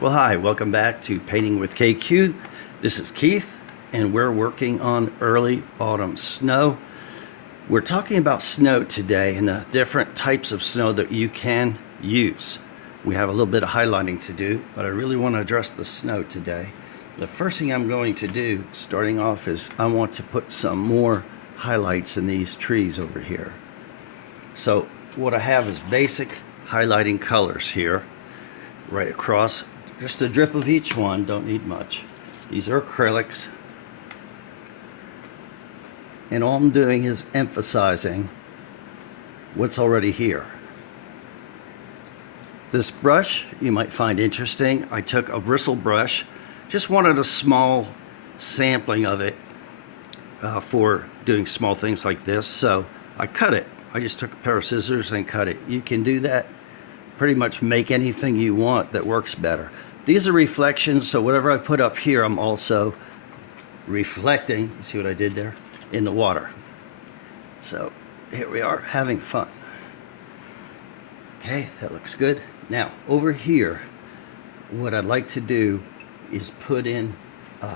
Well, hi, welcome back to Painting with KQ. This is Keith, and we're working on early autumn snow. We're talking about snow today and the different types of snow that you can use. We have a little bit of highlighting to do, but I really want to address the snow today. The first thing I'm going to do, starting off, is I want to put some more highlights in these trees over here. So what I have is basic highlighting colors here, right across. Just a drip of each one, don't need much. These are acrylics. And all I'm doing is emphasizing what's already here. This brush you might find interesting. I took a bristle brush, just wanted a small sampling of it for doing small things like this. So I cut it. I just took a pair of scissors and cut it. You can do that, pretty much make anything you want that works better. These are reflections, so whatever I put up here, I'm also reflecting, you see what I did there, in the water. So here we are, having fun. Okay, that looks good. Now, over here, what I'd like to do is put in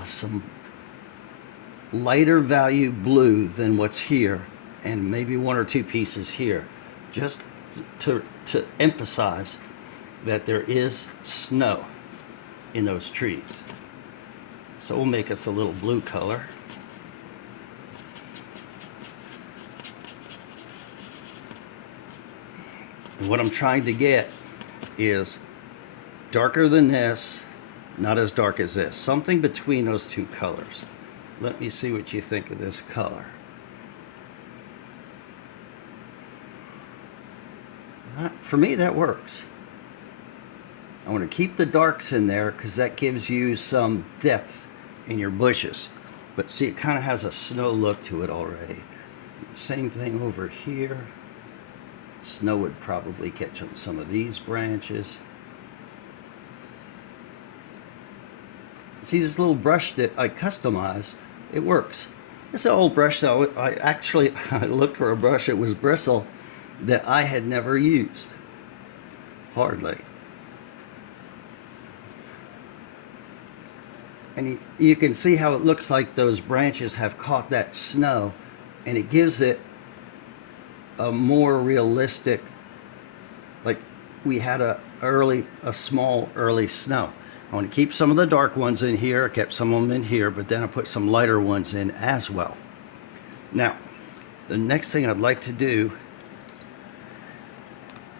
some lighter value blue than what's here, and maybe one or two pieces here, just to emphasize that there is snow in those trees. So we'll make us a little blue color. And what I'm trying to get is darker than this, not as dark as this. Something between those two colors. Let me see what you think of this color. For me, that works. I want to keep the darks in there because that gives you some depth in your bushes. But see, it kind of has a snow look to it already. Same thing over here. Snow would probably catch on some of these branches. See this little brush that I customize? It works. It's an old brush though. I looked for a brush that was bristle that I had never used. Hardly. And you can see how it looks like those branches have caught that snow, and it gives it a more realistic, like we had a small early snow. I want to keep some of the dark ones in here, I kept some of them in here, but then I put some lighter ones in as well. Now, the next thing I'd like to do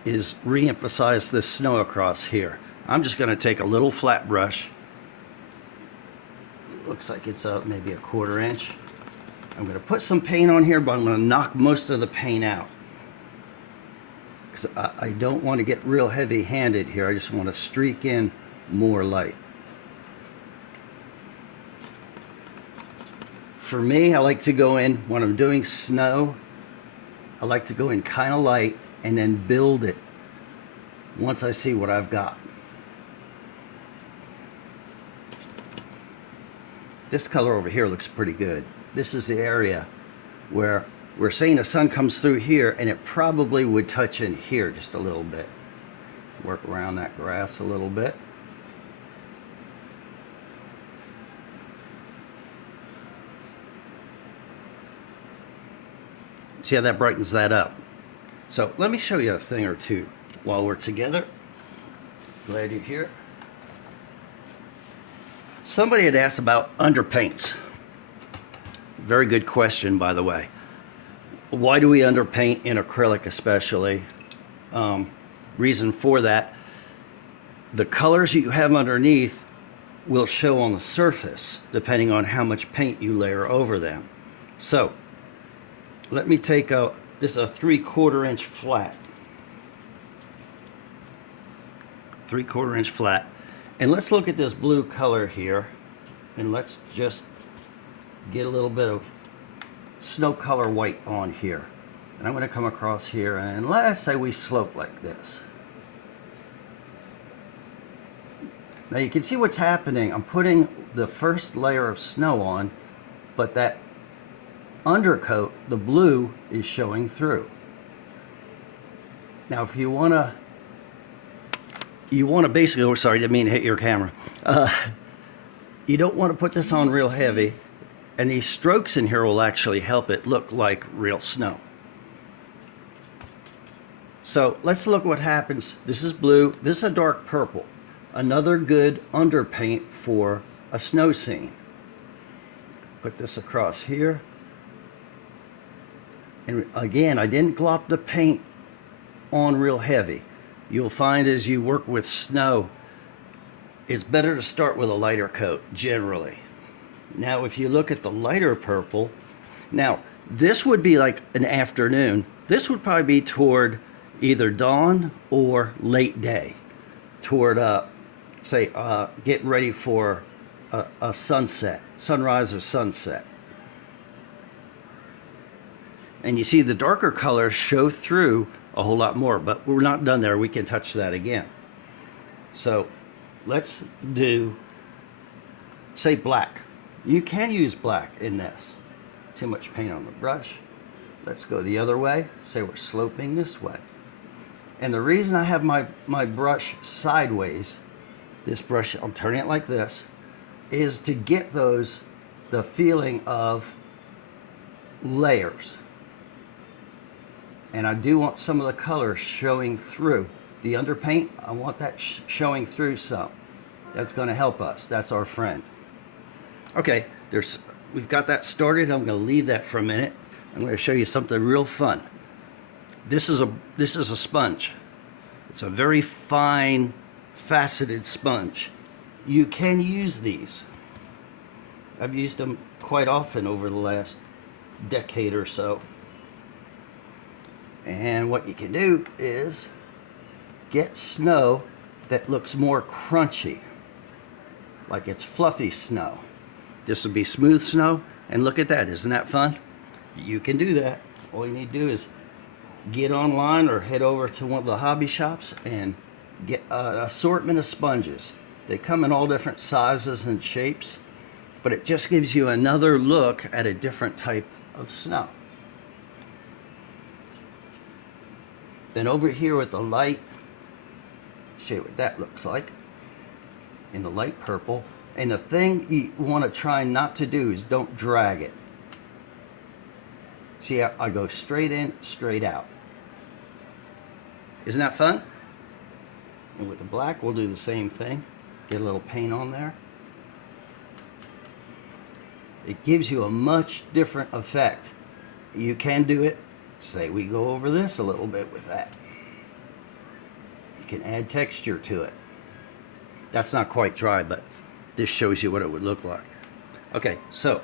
is re-emphasize this snow across here. I'm just going to take a little flat brush. Looks like it's maybe a 1/4 inch. I'm going to put some paint on here, but I'm going to knock most of the paint out because I don't want to get real heavy-handed here. I just want to streak in more light. For me, I like to go in when I'm doing snow. I like to go in kind of light and then build it once I see what I've got. This color over here looks pretty good. This is the area where we're saying the sun comes through here, and it probably would touch in here just a little bit. Work around that grass a little bit. See how that brightens that up? So let me show you a thing or two while we're together. Glad you're here. Somebody had asked about underpaints. Very good question, by the way. Why do we underpaint in acrylic especially? Reason for that, the colors you have underneath will show on the surface depending on how much paint you layer over them. So let me take this is a 3/4 inch flat. 3/4 inch flat. And let's look at this blue color here, and let's just get a little bit of snow color white on here. And I'm going to come across here, and let's say we slope like this. Now you can see what's happening. I'm putting the first layer of snow on, but that undercoat, the blue, is showing through. Now if you want to you want to basically, oh, sorry, didn't mean to hit your camera. You don't want to put this on real heavy, and these strokes in here will actually help it look like real snow. So let's look what happens. This is blue, this is a dark purple. Another good underpaint for a snow scene. Put this across here. And again, I didn't glop the paint on real heavy. You'll find as you work with snow, it's better to start with a lighter coat, generally. Now, if you look at the lighter purple, now, this would be like an afternoon. This would probably be toward either dawn or late day, toward, say, getting ready for a sunset, sunrise or sunset. And you see the darker colors show through a whole lot more, but we're not done there. We can touch that again. So let's do, say, black. You can use black in this. Too much paint on the brush. Let's go the other way. Say we're sloping this way. And the reason I have my brush sideways, this brush, I'm turning it like this, is to get the feeling of layers. And I do want some of the color showing through. The underpaint, I want that showing through some. That's going to help us. That's our friend. Okay, we've got that started. I'm going to leave that for a minute. I'm going to show you something real fun. This is a sponge. It's a very fine, faceted sponge. You can use these. I've used them quite often over the last decade or so. And what you can do is get snow that looks more crunchy, like it's fluffy snow. This would be smooth snow, and look at that. Isn't that fun? You can do that. All you need to do is get online or head over to one of the hobby shops and get an assortment of sponges. They come in all different sizes and shapes, but it just gives you another look at a different type of snow. Then over here with the light, show you what that looks like in the light purple. And the thing you want to try not to do is don't drag it. See, I go straight in, straight out. Isn't that fun? And with the black, we'll do the same thing. Get a little paint on there. It gives you a much different effect. You can do it. Say we go over this a little bit with that. You can add texture to it. That's not quite dry, but this shows you what it would look like. Okay, so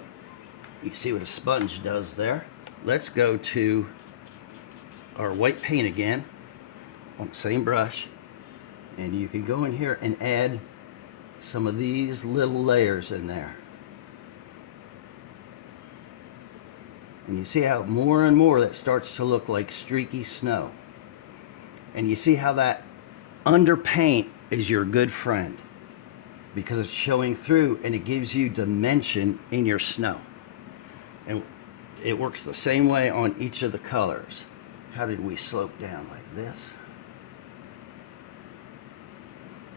you see what a sponge does there. Let's go to our white paint again on the same brush. And you can go in here and add some of these little layers in there. And you see how more and more that starts to look like streaky snow. And you see how that underpaint is your good friend, because it's showing through and it gives you dimension in your snow. And it works the same way on each of the colors. How did we slope down like this?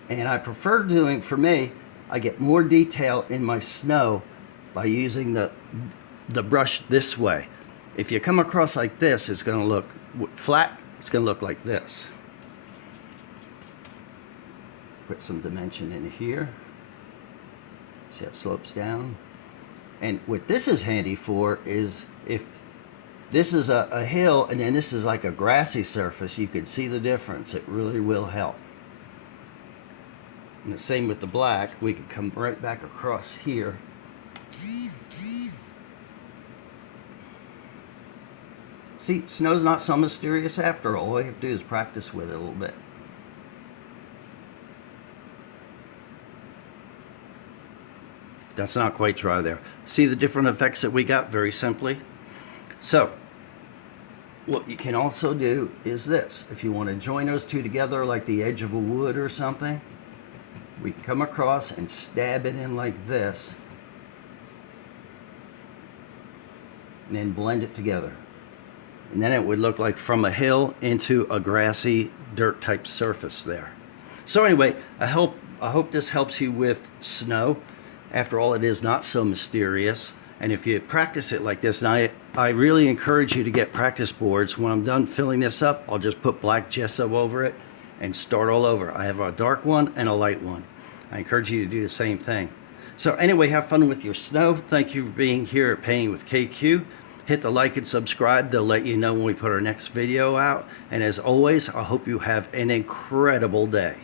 And I prefer doing, for me, I get more detail in my snow by using the brush this way. If you come across like this, it's going to look flat. It's going to look like this. Put some dimension in here. See how it slopes down? And what this is handy for is if this is a hill and then this is like a grassy surface, you can see the difference. It really will help. And the same with the black. We could come right back across here. See, snow's not so mysterious after all. All you have to do is practice with it a little bit. That's not quite dry there. See the different effects that we got very simply? So, what you can also do is this. If you want to join those two together like the edge of a wood or something, we can come across and stab it in like this. And then blend it together. And then it would look like from a hill into a grassy dirt type surface there. So anyway, I hope this helps you with snow. After all, it is not so mysterious. And if you practice it like this, and I really encourage you to get practice boards. When I'm done filling this up, I'll just put black gesso over it and start all over. I have a dark one and a light one. I encourage you to do the same thing. So anyway, have fun with your snow. Thank you for being here at Painting with KQ. Hit the like and subscribe. They'll let you know when we put our next video out. And as always, I hope you have an incredible day.